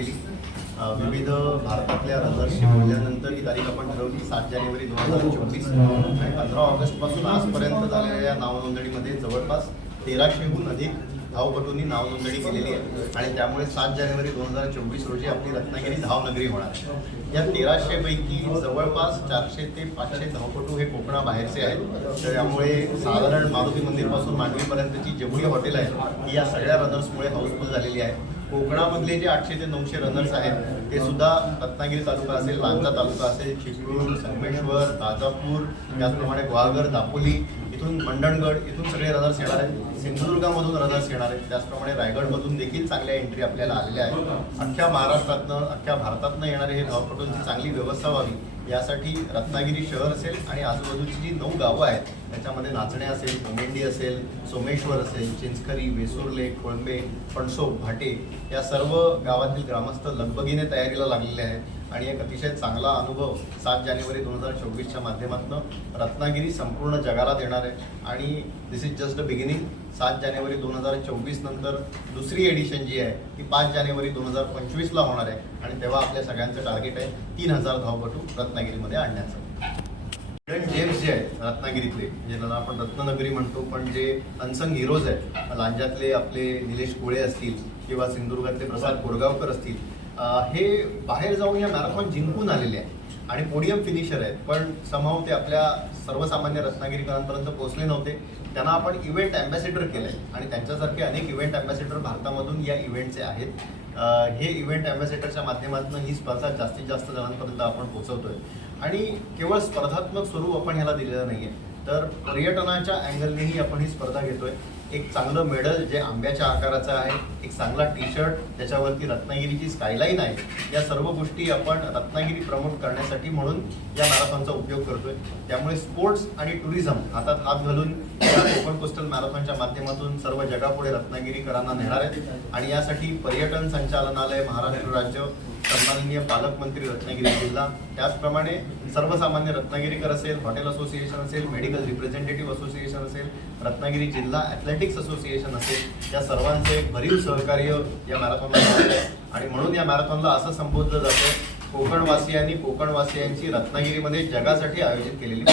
केली. विविध भारतातल्या रनर्सशी बोलल्यानंतर ही तारीख आपण ठरवली 7 जानेवारी 2024 आणि 15 ऑगस्टपासून आजपर्यंत झालेल्या या नावनोंदणीमध्ये जवळपास 1300हून अधिक धावपटूंनी नावनोंदणी केलेली आहे आणि त्यामुळे 7 जानेवारी 2024 रोजी आपली रत्नागिरी धावनगरी होणार आहे. या 1300 पैकी जवळपास 400 ते 500 धावपटू हे कोकणाबाहेरचे आहेत. तर यामुळे साधारण मारुती मंदिरपासून मांडवीपर्यंतची जेवढी हॉटेल आहेत ही या सगळ्या रनर्समुळे हाऊसफुल झालेली आहे. कोकणामधले जे 800 ते 900 रनर्स आहेत ते सुद्धा रत्नागिरी तालुका असेल, लांजा तालुका असेल, चिपळूण, संगमेश्वर, ताजापूर, त्याचप्रमाणे गुहागर, दापोली, इथून मंडणगड, इथून सगळे रनर्स येणार आहेत. सिंधुदुर्गामधून रनर्स येणार आहेत. त्याचप्रमाणे रायगडमधून देखील चांगल्या एंट्री आपल्याला आलेल्या आहेत. अख्ख्या महाराष्ट्रातनं, अख्ख्या भारतातनं येणारे हे धावपटूंची चांगली व्यवस्था व्हावी यासाठी रत्नागिरी शहर असेल आणि आजूबाजूची जी 9 गावं आहेत त्याच्यामध्ये नाचणे असेल, कोमेंडी असेल, सोमेश्वर असेल, चिंचखरी, वेसुर्ले, कोळंबे, फणसोप, भाटे या सर्व गावातील ग्रामस्थ लगबगीने तयारीला लागलेले आहेत आणि एक अतिशय चांगला अनुभव 7 जानेवारी 2024च्या माध्यमातून रत्नागिरी संपूर्ण जगाला देणार आहे. आणि दिस इज जस्ट द बिगिनिंग. 7 जानेवारी 2024 नंतर दुसरी एडिशन जी आहे ती 5 जानेवारी 2025ला होणार आहे आणि तेव्हा आपल्या सगळ्यांचं टार्गेट आहे 3000 धावपटू रत्नागिरीमध्ये आणण्याचं. जेम्स जे आहेत रत्नागिरीतले, ज्यांना आपण रत्ननगरी म्हणतो, पण जे अनसंग हिरोज आहेत, लांजातले आपले निलेश कोळे असतील किंवा सिंधुदुर्गातले प्रसाद कोरगावकर असतील, हे बाहेर जाऊन या मॅरेथॉन जिंकून आलेले आहेत आणि पोडियम फिनिशर आहेत. पण समहाव ते आपल्या सर्वसामान्य रत्नागिरीकरांपर्यंत पोहोचले नव्हते. त्यांना आपण इव्हेंट अँबॅसेडर केलं आहे आणि त्यांच्यासारखे अनेक इव्हेंट अँबॅसेडर भारतामधून या इव्हेंटचे आहेत. हे इव्हेंट अँबॅसेडरच्या माध्यमातून ही स्पर्धा जास्तीत जास्त जणांपर्यंत आपण पोहोचवतोय आणि केवळ स्पर्धात्मक स्वरूप आपण ह्याला दिलेलं नाही आहे, तर पर्यटनाच्या अँगलनेही आपण ही स्पर्धा घेतोय. एक चांगलं मेडल जे आंब्याच्या आकाराचं आहे, एक चांगला टी-शर्ट त्याच्यावरती रत्नागिरीची स्कायलाईन आहे, या सर्व गोष्टी आपण रत्नागिरी प्रमोट करण्यासाठी म्हणून या मॅरेथॉनचा उपयोग करतोय. त्यामुळे स्पोर्ट्स आणि टुरिझम हातात हात घालून या कोकण कोस्टल मॅरेथॉनच्या माध्यमातून सर्व जगापुढे रत्नागिरीकरांना नेणार आहेत आणि यासाठी पर्यटन संचालनालय, महाराष्ट्र राज्य, सन्माननीय पालकमंत्री रत्नागिरी जिल्हा, त्याचप्रमाणे सर्वसामान्य रत्नागिरीकर असेल, हॉटेल असोसिएशन असेल, मेडिकल रिप्रेझेंटेटिव्ह असोसिएशन असेल, रत्नागिरी जिल्हा ॲथलेटिक्स असोसिएशन असेल, या सर्वांचे एक भरीव सहकार्य या मॅरेथॉनला आहे आणि म्हणून या मॅरेथॉनला असं संबोधलं जातं कोकणवासियांनी कोकणवासियांची रत्नागिरीमध्ये जगासाठी आयोजित केलेली